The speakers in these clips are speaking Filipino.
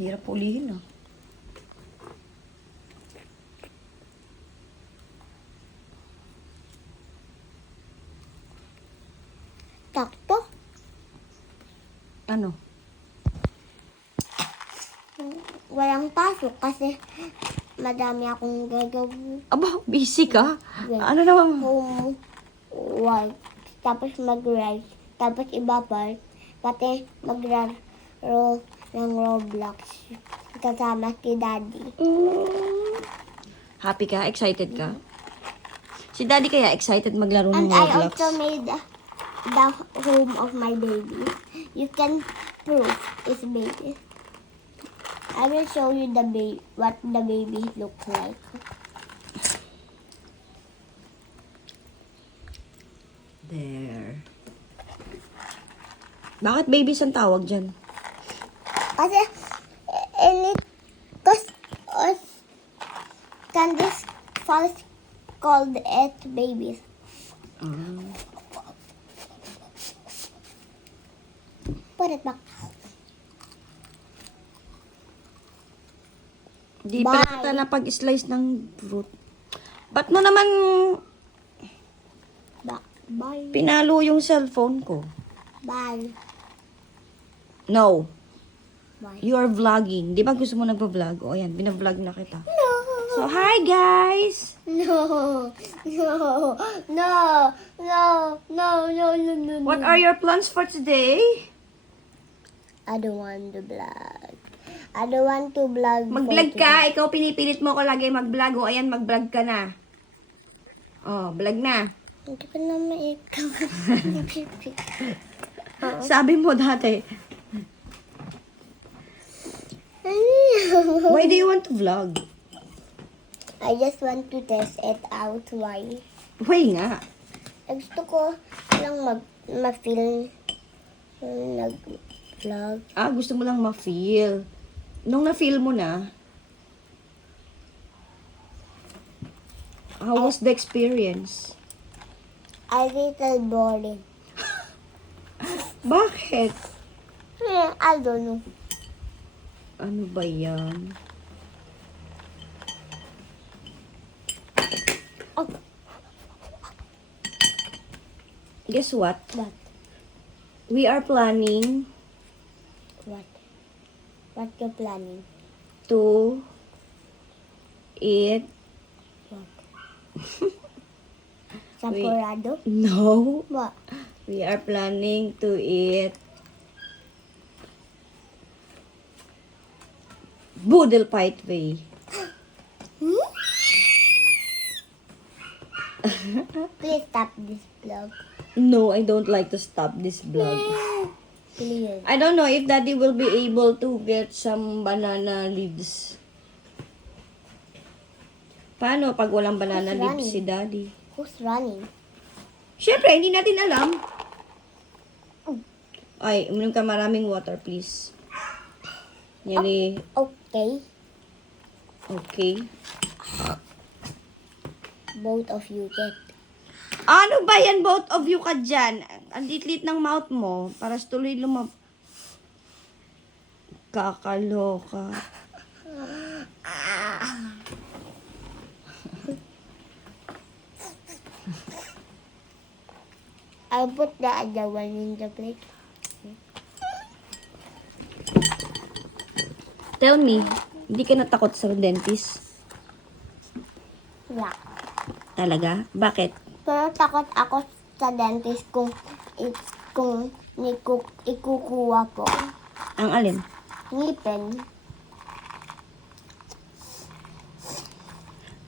Hirap ulihin ah. Takto. Ano? Walang pasok kasi madami akong gagawin. Aba, busy ka? Yeah. Ano naman? Homework. Tapos mag-rice. Tapos iba pa. Pati maglaro ng Roblox. Kasama si Daddy. Happy ka? Excited ka? Si Daddy kaya excited maglaro ng And I Roblox? also made the home of my baby. You can prove it's baby. I will show you what the baby looks like. There. Bakit babies ang tawag dyan? Kasi, because us Candice first called it babies. Put it back. Di Bye. pa na pag-slice ng fruit. Ba't mo naman Back. Bye. pinalo yung cellphone ko? Bye. No. Bye. You are vlogging. Di ba gusto mo nagpa-vlog? O yan, binavlog na kita. No. So, hi guys! No. No. No. No. No. No. No. No. What are your plans for today? I don't want to vlog. I don't want to vlog. Mag-vlog ka. Ikaw pinipilit mo ko lagi mag-vlog. O ayan, mag-vlog ka na. Oh, vlog na. Hindi ko na maikaw. Sabi mo dati, why do you want to vlog? I just want to test it out. Why? Why nga? Gusto ko lang ma-feel nag-vlog. Gusto mo lang ma-feel. Nung na-feel mo na, how was the experience? I little boring. Bakit? I don't know. Ano ba yan? Oh, Guess what? what? We are planning What? What you planning? to eat. What? Sampurado? No. What? We are planning to eat Boodle Fight Way. Please stop this vlog. No, I don't like to stop this vlog. Please. I don't know if Daddy will be able to get some banana leaves. Paano pag walang banana Who's leaves running? si Daddy? Who's running? Siyempre, hindi natin alam. Ay, uminom ka maraming water, please. Yan eh. Okay. Okay. Both of you get. Ano ba yan, both of you ka dyan? Ang litlit ng mouth mo. Para tuloy Kakaloka. I put the other one in the plate. Tell me, hindi ka natakot sa dentist? Yeah. Talaga? Bakit? Pero takot ako sa dentist kung ikukuha po. Ang alin? Ngipin.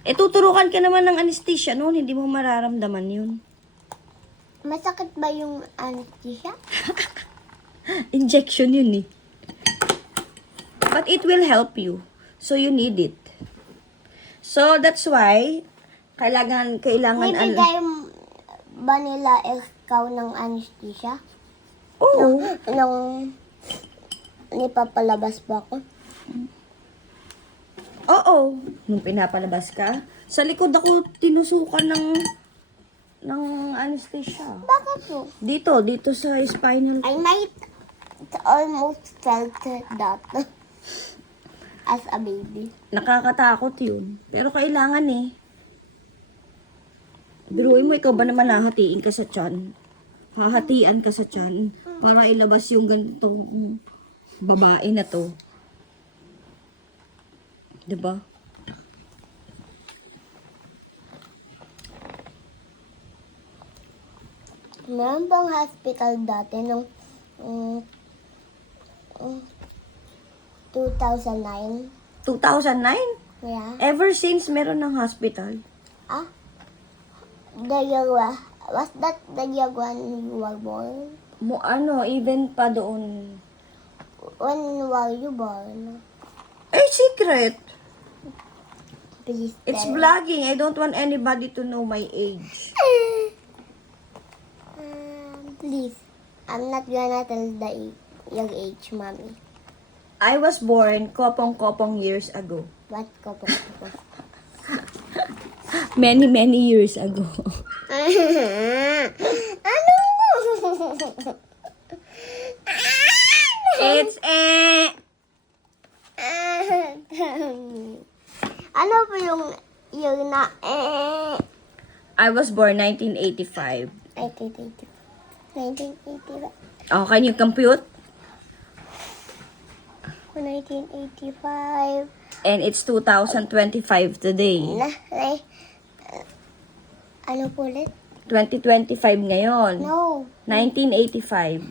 E tuturukan ka naman ng anesthesia noon, hindi mo mararamdaman yun. Masakit ba yung anesthesia? Injection yun eh. But it will help you. So you need it. So that's why, kailangan Nibigay ba nila ikaw ng anesthesia? Oo. Nung nipapalabas pa ako? Oo. Nung pinapalabas ka, sa likod ako tinusukan ng anesthesia. Bakit po? Dito sa spinal. I might almost felt that. as a baby. Nakakatakot yun. Pero kailangan eh. Biruin mo, ikaw ba naman hahatiin ka sa tiyan? Hahatian ka sa tiyan para ilabas yung ganitong babae na to. Diba? Meron bang hospital dati nung mm, 2009? 2009? Yeah. Ever since meron ng hospital. Ah? The year was that the year when you were born? Even pa doon. When were you born? Secret. Please It's tell. vlogging. I don't want anybody to know my age. Please. I'm not gonna tell your age, mommy. I was born kopong-kopong years ago. What couple? Many, many years ago. Ano? It's Ano po yung na I was born 1985. 1985. Oh, can you compute? 1985. And it's 2025 today. Ano po ulit? 2025 ngayon. No. 1985.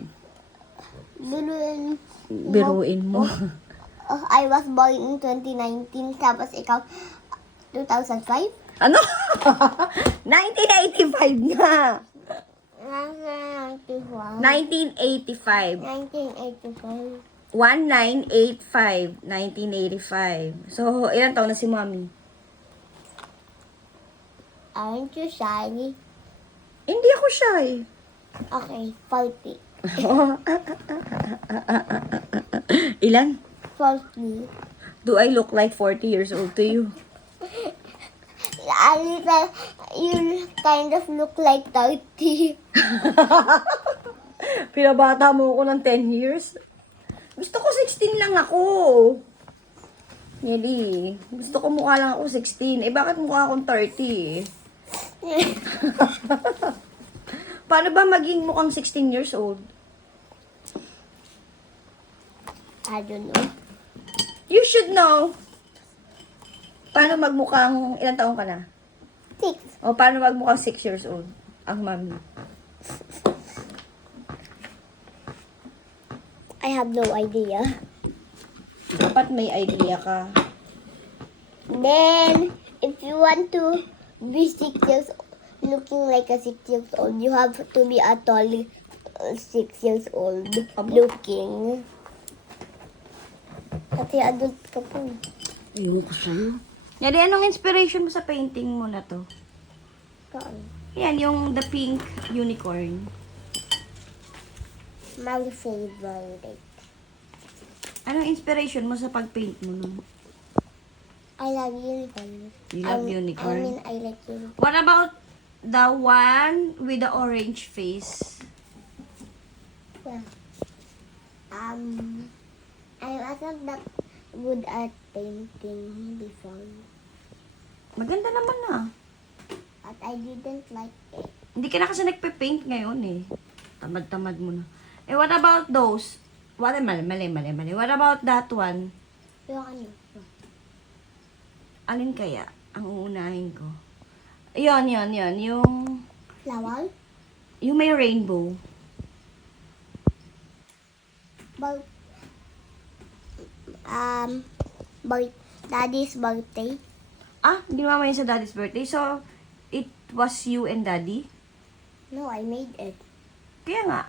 Biruin mo. I was born in 2019, tapos ikaw 2005? Ano? 1985 nga. 1985. 1985. 1985. 1985. So, ilan taon na si Mommy? Aren't you shy? Hindi ako shy. Okay, 40. Ilan? 40. Do I look like 40 years old to you? A little, you kind of look like 30. Pinabata mo ako ng 10 years? Gusto ko 16 lang ako. Nelly, gusto ko mukha lang ako 16. Bakit mukha akong 30 Paano ba maging mukhang 16 years old? I don't know. You should know. Paano magmukhang, ilang taon ka na? 6. O paano magmukhang 6 years old? Ang mami. I have no idea. Dapat may idea ka. Then, if you want to be 6 years looking like a 6 years old, you have to be a tall 6 years old looking. Kasi adult ka po. Ayun ko sa'yo. Yadi, anong inspiration mo sa painting mo na to? Saan? Yan, yung the pink unicorn. My favorite. Anong inspiration mo sa pag-paint mo nun? I love unicorn. You love unicorn? I like unicorn. What about the one with the orange face? Well, I wasn't that good at painting before, Maganda naman na. but I didn't like it. Hindi ka na kasi nagpe-paint ngayon eh. Tamad-tamad mo na. What about those? Mali. What about that one? Yung ano? Alin kaya ang uunahin ko? Yon. Yung Flower? may rainbow. But, Daddy's birthday. Ginawa mo yun sa daddy's birthday. So, it was you and daddy? No, I made it. Kaya nga,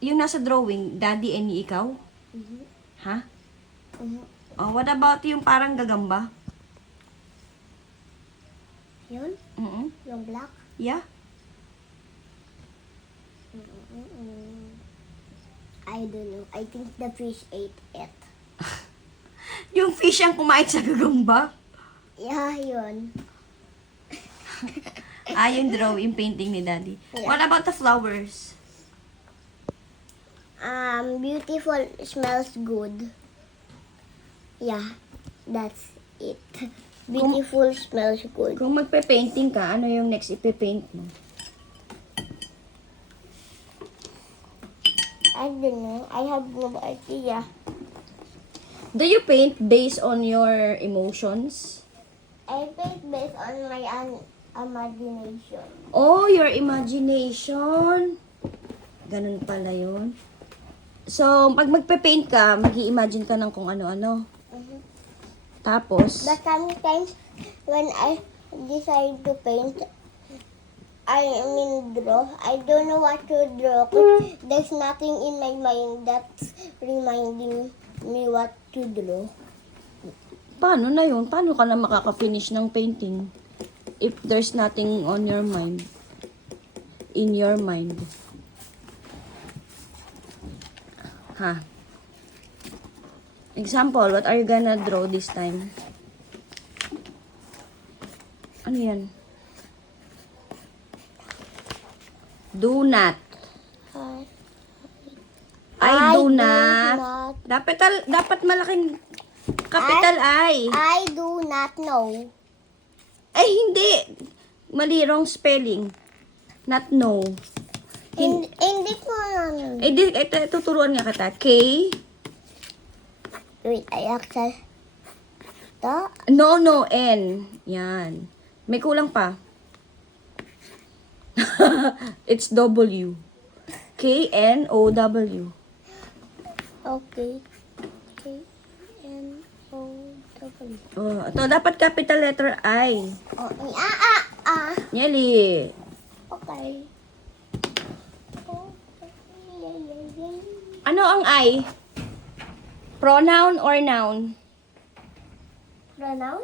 yung nasa drawing, daddy and ikaw? Mhm. Ha? Mhm. Oh, what about yung parang gagamba? Yun? Mm-mm. Yung black? Yeah? I don't know. I think the fish ate it. Yung fish ang kumain sa gagamba? Yeah, yun. Yung drawing, painting ni daddy. Yeah. What about the flowers? Beautiful, smells good. Yeah. That's it. Beautiful, smells good. Kung magpe-painting ka, ano yung next ipe-paint mo? I don't know. I have no idea. Do you paint based on your emotions? I paint based on my imagination. Oh, your imagination. Ganun pala yun. So, pag magpe-paint ka, mag-i-imagine ka ng kung ano-ano. Mhm. Tapos, But sometimes when I decide to paint, draw, I don't know what to draw 'cause there's nothing in my mind that's reminding me what to draw. paano na yun? Paano ka na makaka-finish ng painting? If there's nothing on your mind. In your mind. Ha? Example, what are you gonna draw this time? Ano yan? Do not. I do not. Dapat malaking capital I. I do not know. Ay, hindi. Mali, wrong spelling. Not know. Hindi ko alam. Eh, tuturuan nga kita. K. Wait, I access. To? No, N. Yan. May kulang pa. It's W. K-N-O-W. Okay. K-N-O-W. Oh, ito, dapat capital letter I. Oh, Nyeli. Okay. Ano ang I? Pronoun or noun? Pronoun?